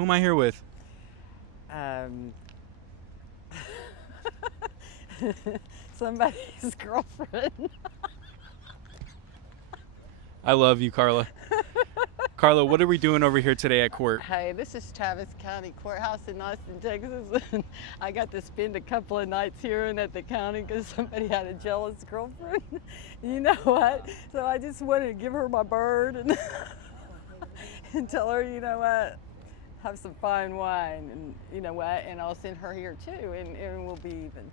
Who am I here with? Um, somebody's girlfriend. I love you, Carla. Carla, what are we doing over here today at court? Hey, this is Travis County Courthouse in Austin, Texas. And I got to spend a couple of nights here and at the county because somebody had a jealous girlfriend. You know what? So I just wanted to give her my bird and, and tell her, you know what, have some fine wine, and you know what, and I'll send her here too, and we'll be even.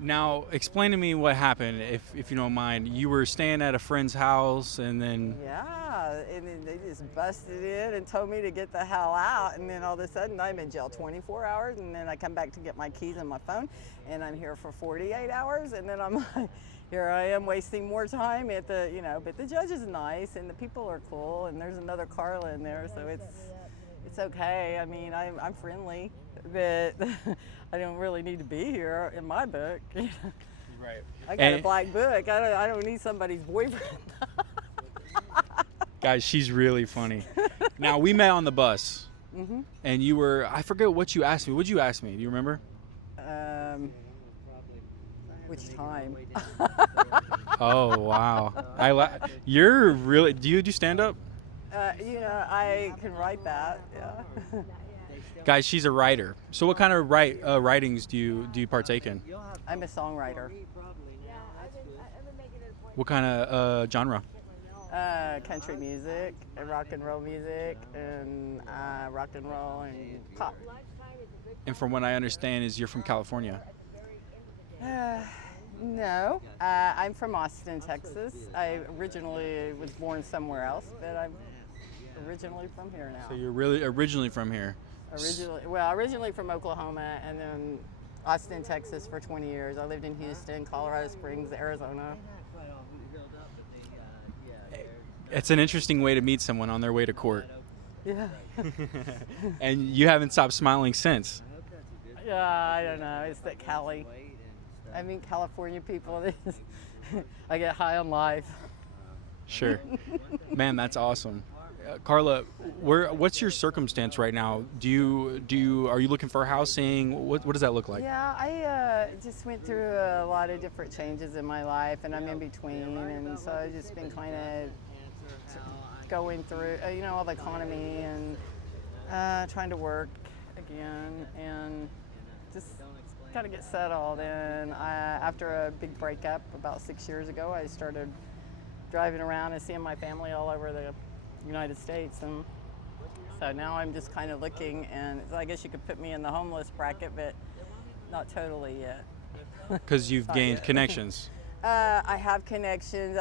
Now, explain to me what happened, if you don't mind. You were staying at a friend's house, and then Yeah, and then they just busted in and told me to get the hell out, and then all of a sudden I'm in jail 24 hours, and then I come back to get my keys and my phone, and I'm here for 48 hours, and then I'm like, here I am wasting more time at the, but the judge is nice, and the people are cool, and there's another Carla in there, so it's okay. I mean, I'm friendly, but I don't really need to be here in my book. right. I got a black book. I don't need somebody's boyfriend. Guys, she's really funny. Now, we met on the bus, and you were, I forget what you asked me. What'd you ask me? Do you remember? Which time? Oh, wow. You're really, do you do stand-up? I can write that, yeah. Guys, she's a writer. So what kind of writings do you partake in? I'm a songwriter. What kind of genre? Country music, and rock and roll music, and rock and roll and pop. And from what I understand is you're from California. No, I'm from Austin, Texas. I originally was born somewhere else, but I'm originally from here now. So you're really originally from here? Originally from Oklahoma, and then Austin, Texas for 20 years. I lived in Houston, Colorado Springs, Arizona. It's an interesting way to meet someone on their way to court. Yeah. And you haven't stopped smiling since. Yeah, I don't know. It's that Cali. I mean, California people, I get high on life. Sure. Man, that's awesome. Carla, what's your circumstance right now? Are you looking for housing? What does that look like? Yeah, I just went through a lot of different changes in my life, and I'm in between, and so I've just been kind of going through, all the economy and trying to work again, and just kind of get settled. And after a big breakup about 6 years ago, I started driving around and seeing my family all over the United States, and so now I'm just kind of looking, and I guess you could put me in the homeless bracket, but not totally yet. Because you've gained connections. I have connections.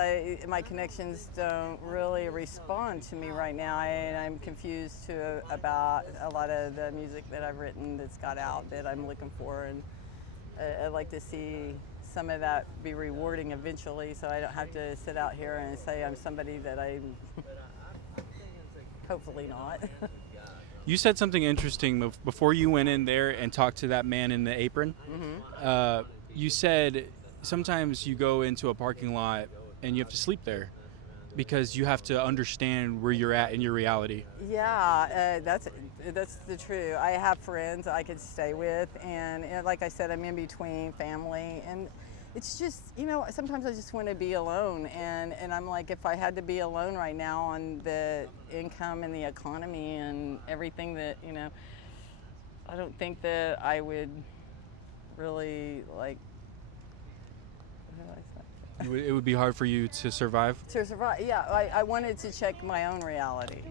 My connections don't really respond to me right now, and I'm confused about a lot of the music that I've written that's got out that I'm looking for, and I'd like to see some of that be rewarding eventually, so I don't have to sit out here and say I'm somebody that I'm hopefully not. You said something interesting before you went in there and talked to that man in the apron. You said sometimes you go into a parking lot and you have to sleep there because you have to understand where you're at in your reality. Yeah, that's the truth. I have friends I could stay with, and like I said, I'm in between family, and it's just, sometimes I just want to be alone, and I'm like, if I had to be alone right now on the income and the economy and everything that, I don't think that I would really, like, what did I say? It would be hard for you to survive? To survive, yeah. I wanted to check my own reality,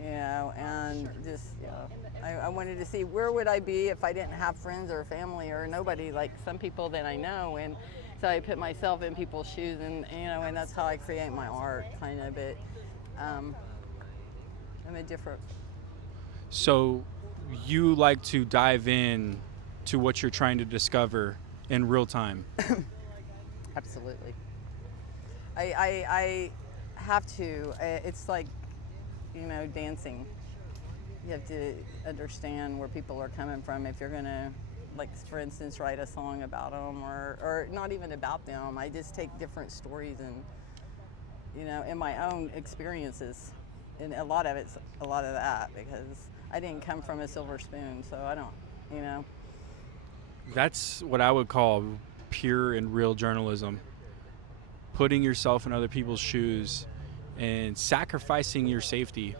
and just, I wanted to see where would I be if I didn't have friends or family or nobody like some people that I know, and so I put myself in people's shoes, and and that's how I create my art, kind of. But I'm a different. So you like to dive in to what you're trying to discover in real time? Absolutely. I have to. It's like, dancing. You have to understand where people are coming from if you're going to, like, for instance, write a song about them, or not even about them. I just take different stories and, in my own experiences. and a lot of that because I didn't come from a silver spoon, so I don't, you know. That's what I would call pure and real journalism. Putting yourself in other people's shoes and sacrificing your safety,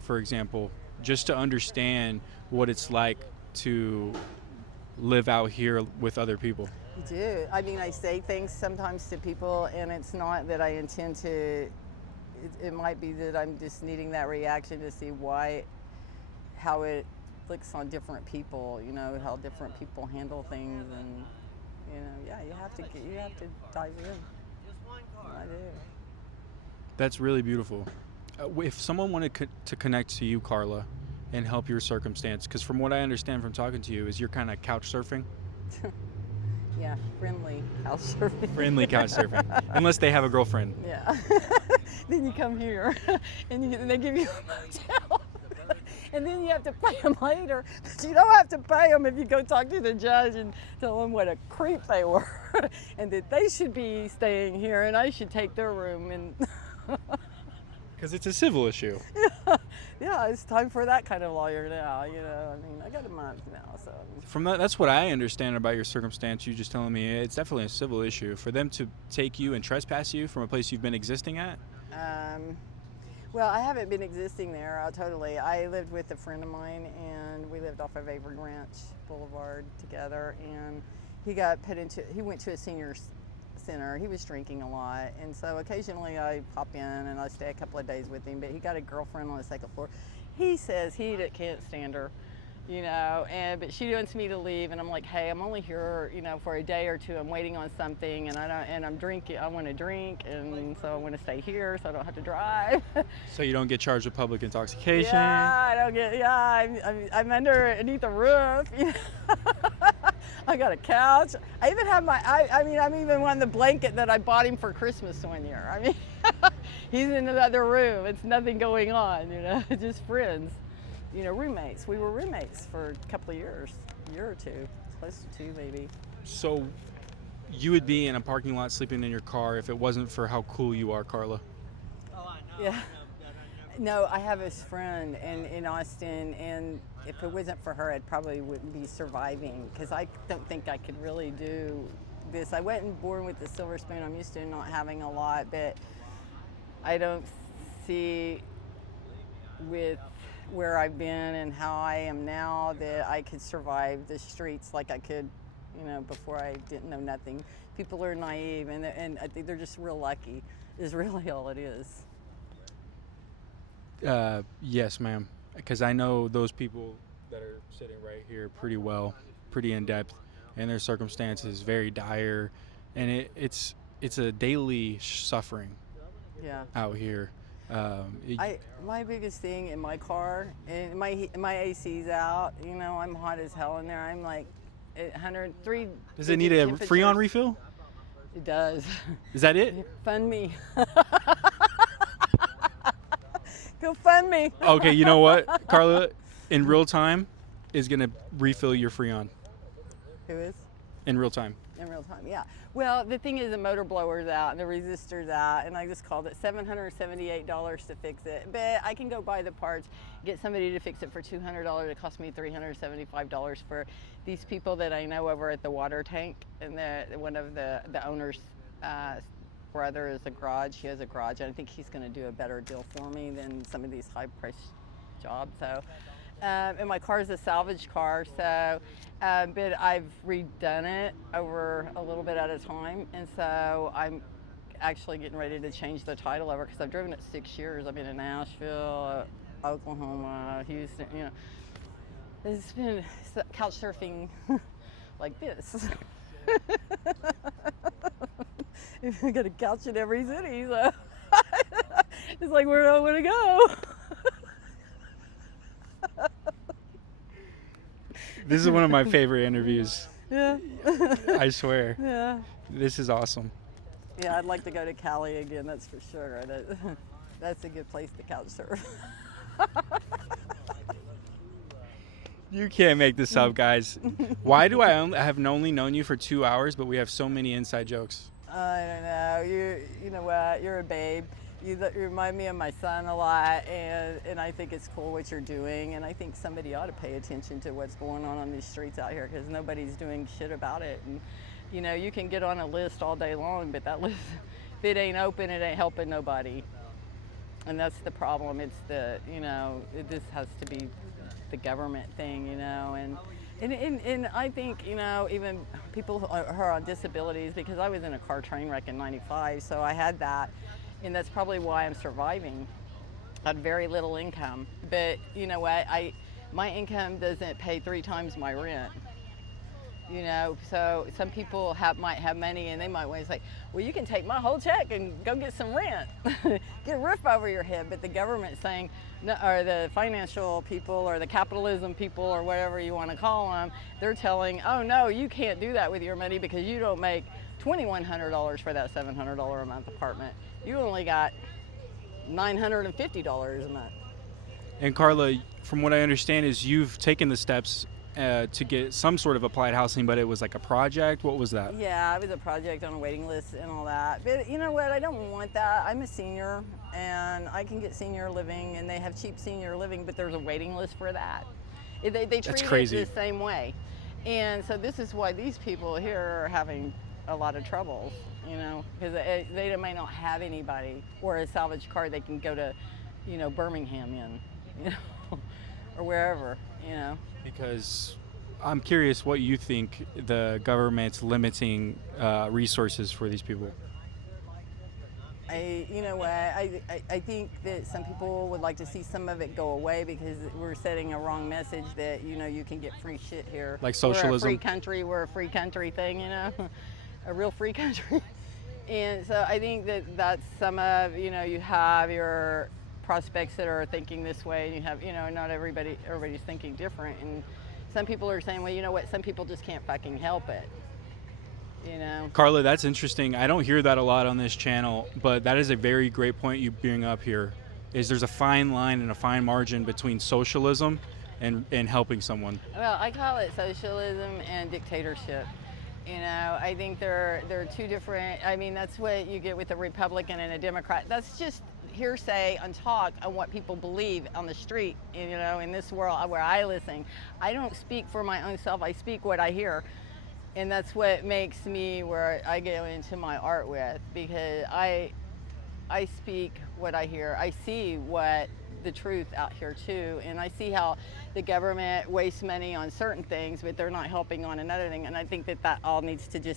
for example, just to understand what it's like to live out here with other people. You do. I mean, I say things sometimes to people, and it's not that I intend to. It might be that I'm just needing that reaction to see how it looks on different people. You know, how different people handle things, and you know, yeah, you have to dive in. I do. That's really beautiful. If someone wanted to connect to you, Carla, and help your circumstance, because from what I understand from talking to you is you're kind of couch surfing. Yeah, friendly couch surfing. Friendly couch surfing, unless they have a girlfriend. Yeah. Then you come here, and they give you a motel, and then you have to pay them later. But you don't have to pay them if you go talk to the judge and tell them what a creep they were, and that they should be staying here, and I should take their room. And because it's a civil issue. Yeah, it's time for that kind of lawyer now. You know, I mean, I got a month now, so. From that's what I understand about your circumstance. You just telling me it's definitely a civil issue for them to take you and trespass you from a place you've been existing at. Well, I haven't been existing there totally. I lived with a friend of mine, and we lived off of Avery Ranch Boulevard together. And he went to a senior center. He was drinking a lot, and so occasionally I pop in and I stay a couple of days with him. But he got a girlfriend on the second floor. He says he can't stand her, you know, but she wants me to leave, and I'm like, hey, I'm only here, you know, for a day or two. I'm waiting on something, and I'm drinking. I want to drink, and so I want to stay here so I don't have to drive. So you don't get charged with public intoxication. Yeah, I don't get. Yeah, I'm underneath the roof. You know? I got a couch. I even have I'm even on the blanket that I bought him for Christmas one year. I mean, he's in another room. It's nothing going on, you know, just friends. You know, roommates. We were roommates for a couple of years, a year or two, close to 2 maybe. So you would be in a parking lot sleeping in your car if it wasn't for how cool you are, Carla. Yeah. No, I have this friend in Austin, and if it wasn't for her, I probably wouldn't be surviving, because I don't think I could really do this. I wasn't born with the silver spoon. I'm used to not having a lot, but I don't see with where I've been and how I am now that I could survive the streets like I could, you know, before I didn't know nothing. People are naive, and I think they're just real lucky, is really all it is. Yes, ma'am. Because I know those people that are sitting right here pretty well, pretty in depth, and their circumstances very dire, and it's a daily suffering. Yeah. Out here. My biggest thing in my car, and my AC's out. You know, I'm hot as hell in there. I'm like 103. Does it need a Freon refill? It does. Is that it? Fund me. Go fund me. Okay, you know what, Carla, in real time, is gonna refill your Freon. Who is? In real time. In real time, yeah. Well, the thing is, the motor blower's out and the resistor's out, and I just called it $778 to fix it. But I can go buy the parts, get somebody to fix it for $200. It cost me $375 for these people that I know over at the water tank, and one of the owner's brother is a garage. He has a garage, and I think he's going to do a better deal for me than some of these high-priced jobs. So, and my car is a salvage car, so but I've redone it over a little bit at a time, and so I'm actually getting ready to change the title over, because I've driven it 6 years. I've been in Nashville, Oklahoma, Houston. You know, it's been couch surfing like this. I got a couch in every city, so it's like, where do I want to go? This is one of my favorite interviews. Yeah. I swear. Yeah. This is awesome. Yeah, I'd like to go to Cali again, that's for sure. That's a good place to couch surf. You can't make this up, guys. Why do I have only known you for 2 hours, but we have so many inside jokes? I don't know. You know what? You're a babe. You remind me of my son a lot, and I think it's cool what you're doing, and I think somebody ought to pay attention to what's going on these streets out here, because nobody's doing shit about it. And you know, you can get on a list all day long, but that list, if it ain't open, it ain't helping nobody. And that's the problem. It's the, you know, this has to be the government thing, you know. And I think, you know, even people who are on disabilities, because I was in a car train wreck in '95, so I had that, and that's probably why I'm surviving. I had very little income, but you know what? My income doesn't pay 3 times my rent. You know, so some people might have money, and they might want to say, well, you can take my whole check and go get some rent, get a roof over your head. But the government's saying, no, or the financial people, or the capitalism people, or whatever you want to call them, they're telling, oh no, you can't do that with your money because you don't make $2,100 for that $700 a month apartment. You only got $950 a month. And Carla, from what I understand, is you've taken the steps to get some sort of applied housing, but it was like a project. What was that? Yeah, it was a project on a waiting list and all that. But you know what? I don't want that. I'm a senior, and I can get senior living, and they have cheap senior living, but there's a waiting list for that. They treat it the same way. And so this is why these people here are having a lot of troubles, you know, because they may not have anybody or a salvage car they can go to, you know, Birmingham in, you know, or wherever, you know. Because I'm curious what you think the government's limiting resources for these people. You know what, I think that some people would like to see some of it go away, because we're setting a wrong message that, you know, you can get free shit here. Like socialism. We're a free country thing, you know, a real free country. And so I think that that's some of, you know, you have your prospects that are thinking this way, and you have, you know, not everybody's thinking different. And some people are saying, well, you know what, some people just can't fucking help it, you know. Carla, that's interesting. I don't hear that a lot on this channel, but that is a very great point you bring up here, is there's a fine line and a fine margin between socialism and helping someone. Well, I call it socialism and dictatorship. You know, I think they're two different, I mean, that's what you get with a Republican and a Democrat. That's just hearsay on talk on what people believe on the street, you know, in this world where I listen. I don't speak for my own self, I speak what I hear. And that's what makes me where I go into my art with, because I speak what I hear. I see what the truth out here too, and I see how the government wastes money on certain things, but they're not helping on another thing. And I think that all needs to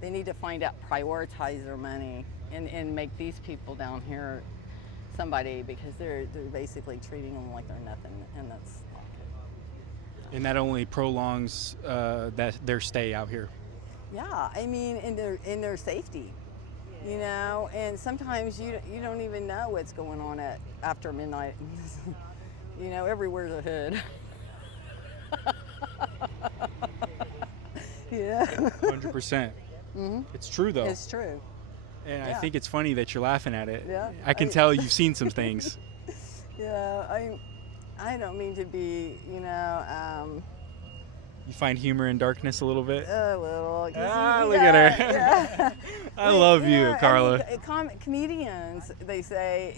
they need to find out, prioritize their money, and make these people down here somebody, because they're basically treating them like they're nothing, and that's not good. And that only prolongs their stay out here. Yeah, I mean, in their safety, you know. And sometimes you don't even know what's going on after midnight. You know, everywhere's a hood. Yeah. 100%. Mm-hmm. It's true though. It's true. And yeah. I think it's funny that you're laughing at it. Yeah. I can tell you've seen some things. Yeah, I don't mean to be, you know. You find humor in darkness a little bit? A little. Look at her. Yeah. I love you, Carla. I mean, comedians, they say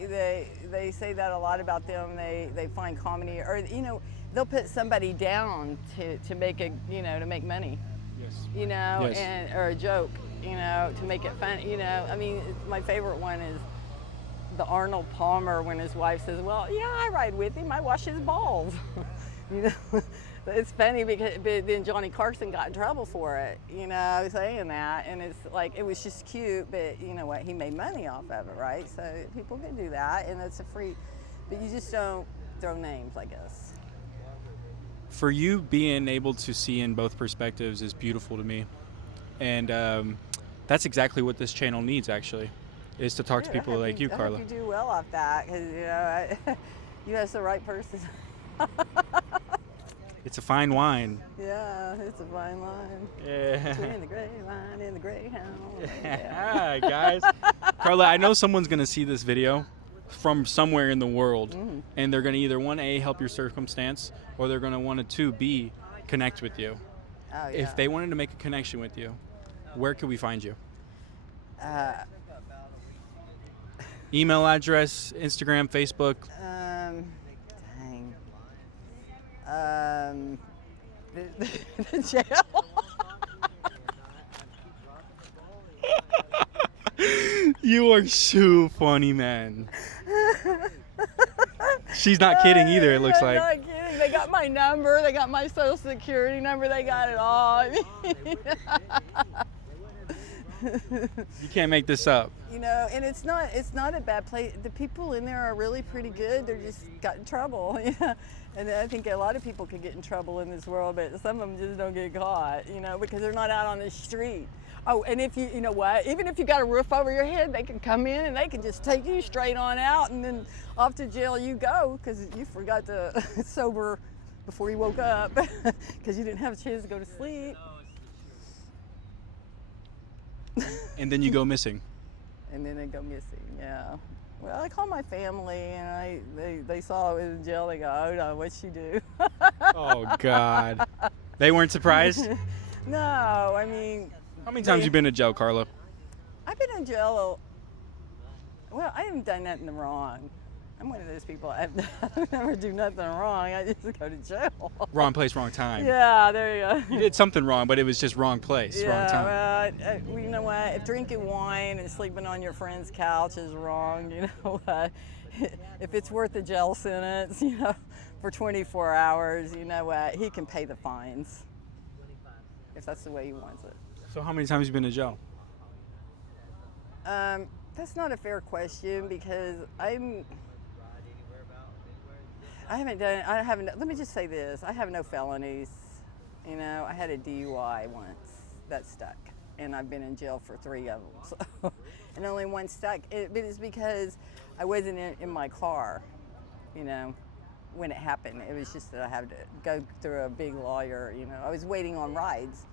that a lot about them. They find comedy, or you know, they'll put somebody down to make to make money. Yes. You know, yes. or a joke, you know, to make it fun. You know, I mean, my favorite one is the Arnold Palmer, when his wife says, well, yeah, I ride with him, I wash his balls. You know, it's funny but then Johnny Carson got in trouble for it, you know, saying that, and it's like, it was just cute, but you know what, he made money off of it, right? So people can do that, and it's a free, but you just don't throw names, I guess. For you, being able to see in both perspectives is beautiful to me, and that's exactly what this channel needs, actually, is to talk to people like you, Carla. I hope you do well off that, because you know, you asked the right person. It's a fine wine. Yeah, it's a fine line. Yeah. Between the gray line and the greyhound. Yeah, guys. Carla, I know someone's going to see this video from somewhere in the world, and they're going to either want A, help your circumstance, or they're going to want to B, connect with you. Oh, yeah. If they wanted to make a connection with you, where could we find you? Email address, Instagram, Facebook. Dang. The jail. You are so funny, man. She's not kidding either, it looks I'm like. not kidding. They got my number. They got my social security number. They got it all. I mean, You can't make this up. you know, and it's not a bad place. The people in there are really pretty good. They're just got in trouble. Yeah. And I think a lot of people could get in trouble in this world, but some of them just don't get caught, you know, because they're not out on the street. Oh, and if you know what, even if you got a roof over your head, they can come in and they can just take you straight on out, and then off to jail you go because you forgot to sober before you woke up because you didn't have a chance to go to sleep. And then you go missing. And then they go missing, yeah. Well, I called my family, and they saw I was in jail. They go, "Oh no, what'd she do?" Oh, God. They weren't surprised? No, I mean. How many times you been to jail, Carla? I've been in jail. Well, I haven't done nothing wrong. I'm one of those people. I never do nothing wrong. I just go to jail. Wrong place, wrong time. Yeah, there you go. You did something wrong, but it was just wrong place, wrong time. Well, you know what? If drinking wine and sleeping on your friend's couch is wrong, you know what? If it's worth a jail sentence, you know, for 24 hours, you know what? He can pay the fines if that's the way he wants it. So how many times have you been to jail? That's not a fair question because I haven't, let me just say this. I have no felonies. You know, I had a DUI once that stuck, and I've been in jail for 3 of them. So, and only one stuck. But it's because I wasn't in my car, you know, when it happened. It was just that I had to go through a big lawyer, you know. I was waiting on rides.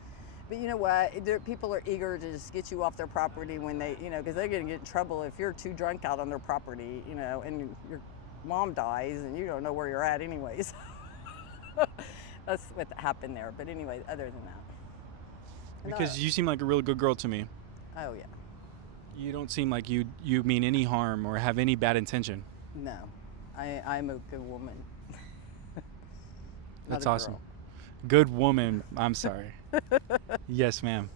But you know what? People are eager to just get you off their property when they, you know, because they're going to get in trouble if you're too drunk out on their property, you know, and your mom dies and you don't know where you're at anyways. That's what happened there. But anyway, other than that. Because you seem like a real good girl to me. Oh, yeah. You don't seem like you mean any harm or have any bad intention. No. I'm a good woman. That's awesome. Good woman. I'm sorry. Yes, ma'am.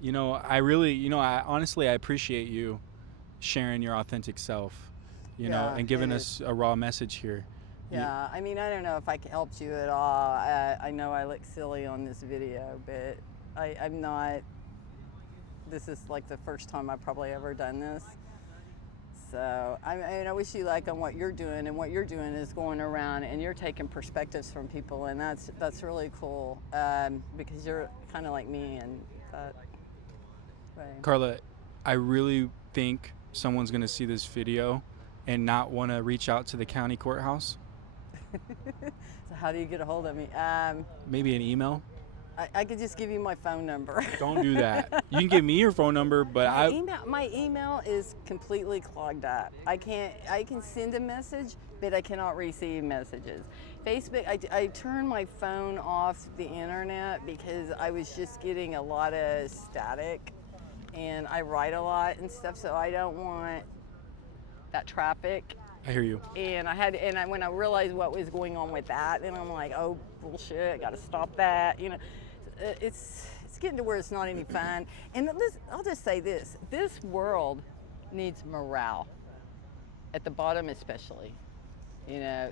You know, I honestly appreciate you sharing your authentic self, you know, and giving us a raw message here. Yeah, I mean, I don't know if I helped you at all. I know I look silly on this video, but I'm not. This is like the first time I've probably ever done this. So I wish you luck on what you're doing, and what you're doing is going around and you're taking perspectives from people, and that's really cool because you're kind of like me and that way. Carla, I really think someone's going to see this video and not want to reach out to the county courthouse. So how do you get a hold of me? Maybe an email. I could just give you my phone number. Don't do that. You can give me your phone number, but my email is completely clogged up. I can send a message, but I cannot receive messages. Facebook, I turned my phone off the internet because I was just getting a lot of static, and I write a lot and stuff, so I don't want that traffic. I hear you. And when I realized what was going on with that, then I'm like, oh bullshit, I got to stop that. You know, it's getting to where it's not any fun. And I'll just say this: this world needs morale, at the bottom especially. You know,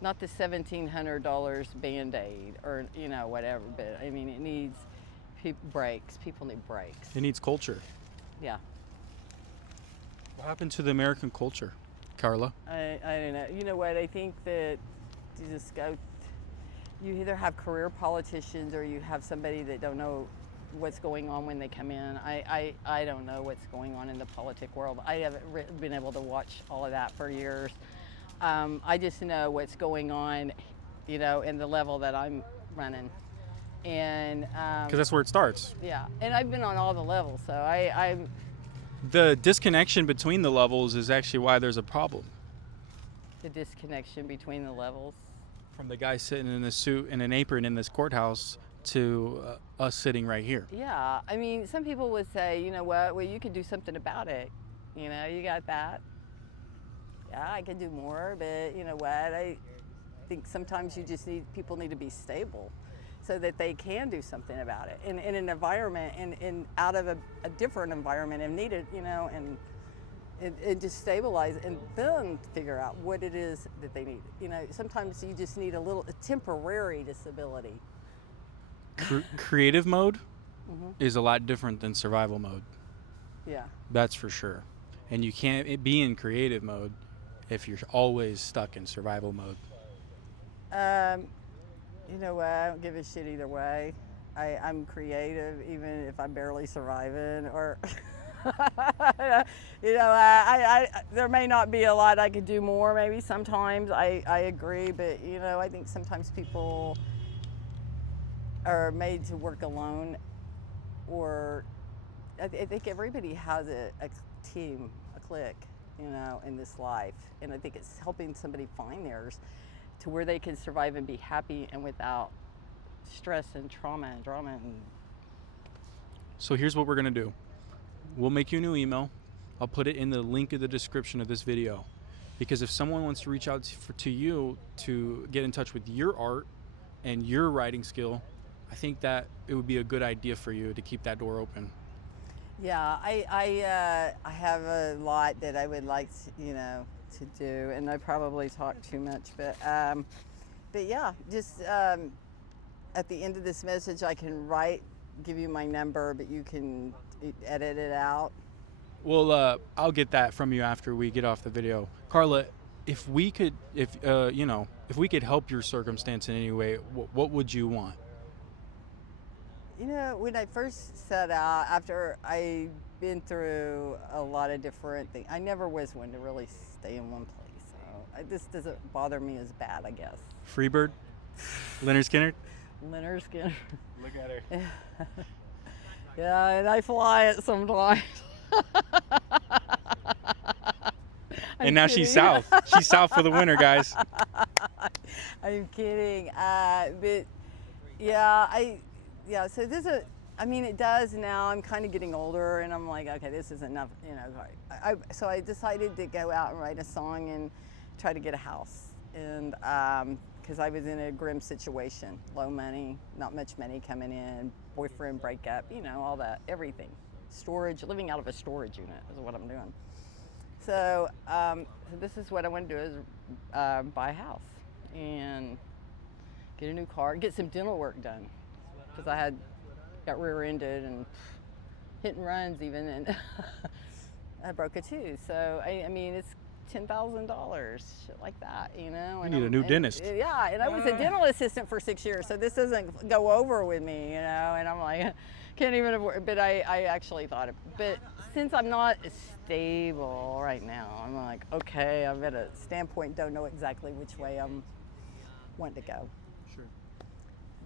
not the $1,700 Band-Aid or you know whatever, but I mean it needs breaks. People need breaks. It needs culture. Yeah. What happened to the American culture, Carla? I don't know. You know what? I think that you just go. You either have career politicians or you have somebody that don't know what's going on when they come in. I don't know what's going on in the politic world. I haven't been able to watch all of that for years. I just know what's going on, you know, in the level that I'm running. And because that's where it starts. Yeah, and I've been on all the levels, so I'm. The disconnection between the levels is actually why there's a problem. The disconnection between the levels. From the guy sitting in a suit and an apron in this courthouse to us sitting right here. Yeah, I mean, some people would say, you know what, well, you could do something about it. You got that. Yeah, I could do more, but you know what? I think sometimes people need to be stable so that they can do something about it in an environment and out of a different environment if needed, and it just stabilize and then figure out what it is that they need. Sometimes you just need a temporary disability. Creative mode is a lot different than survival mode. Yeah. That's for sure. And you can't be in creative mode if you're always stuck in survival mode. You know what? I don't give a shit either way. I'm creative even if I'm barely surviving, or there may not be a lot I could do more. Maybe sometimes I agree, but I think sometimes people are made to work alone, or I think everybody has a team, a clique, in this life, and I think it's helping somebody find theirs to where they can survive and be happy and without stress and trauma and drama. So here's what we're gonna do. We'll make you a new email. I'll put it in the link of the description of this video, because if someone wants to reach out to you to get in touch with your art and your writing skill, I think that it would be a good idea for you to keep that door open. Yeah, I have a lot that I would like to do, and I probably talk too much, but yeah, just at the end of this message I can give you my number, but you can edit it out. Well, I'll get that from you after we get off the video. Carla, if we could help your circumstance in any way, what would you want? When I first set out, after I'd been through a lot of different things, I never was one to really stay in one place. So this doesn't bother me as bad, I guess. Freebird? Leonard Skinner? Leonard Skinner. Look at her. Yeah, and I fly it sometimes. And now she's south. She's south for the winter, guys. I'm kidding. But yeah, so it does now. I'm kind of getting older, and I'm like, okay, this is enough, So I decided to go out and write a song and try to get a house. And because I was in a grim situation, low money, not much money coming in, boyfriend breakup, all that, everything. Storage, living out of a storage unit is what I'm doing. So this is what I want to do, is buy a house and get a new car, get some dental work done, because I got rear-ended and hit and runs even, and I broke a tooth. So I mean, it's $10,000, shit like that, You need a new dentist. Yeah, and I was a dental assistant for 6 years, so this doesn't go over with me, and I'm like, can't even afford. But I actually thought it. But since I'm not stable right now, I'm like, okay, I'm at a standpoint, don't know exactly which way I'm wanting to go. Sure.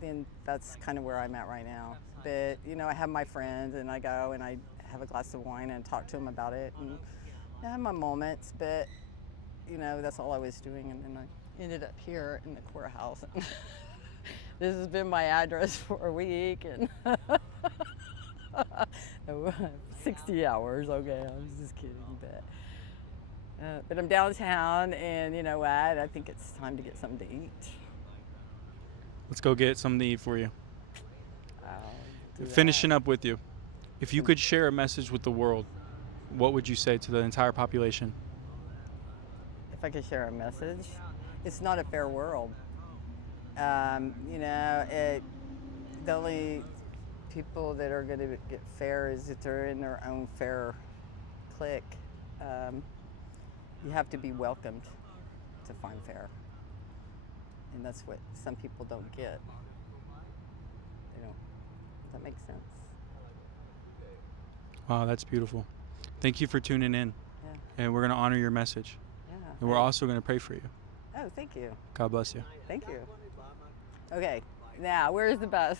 Then that's kind of where I'm at right now. But I have my friends, and I go and I have a glass of wine and talk to them about it, and I have my moments, but that's all I was doing. And then I ended up here in the Courthouse. This has been my address for a week, and 60 hours. Okay, I was just kidding, but I'm downtown, and you know what? I think it's time to get something to eat. Let's go get something to eat for you. Finishing up with you, if you could share a message with the world, what would you say to the entire population? If I could share a message, it's not a fair world. The only people that are going to get fair is if they're in their own fair clique. You have to be welcomed to find fair, and that's what some people don't get. Does that make sense? Wow, that's beautiful. Thank you for tuning in. Yeah. And we're going to honor your message. Yeah. And we're also going to pray for you. Oh, thank you. God bless you. Thank you. Okay, now where's the bus?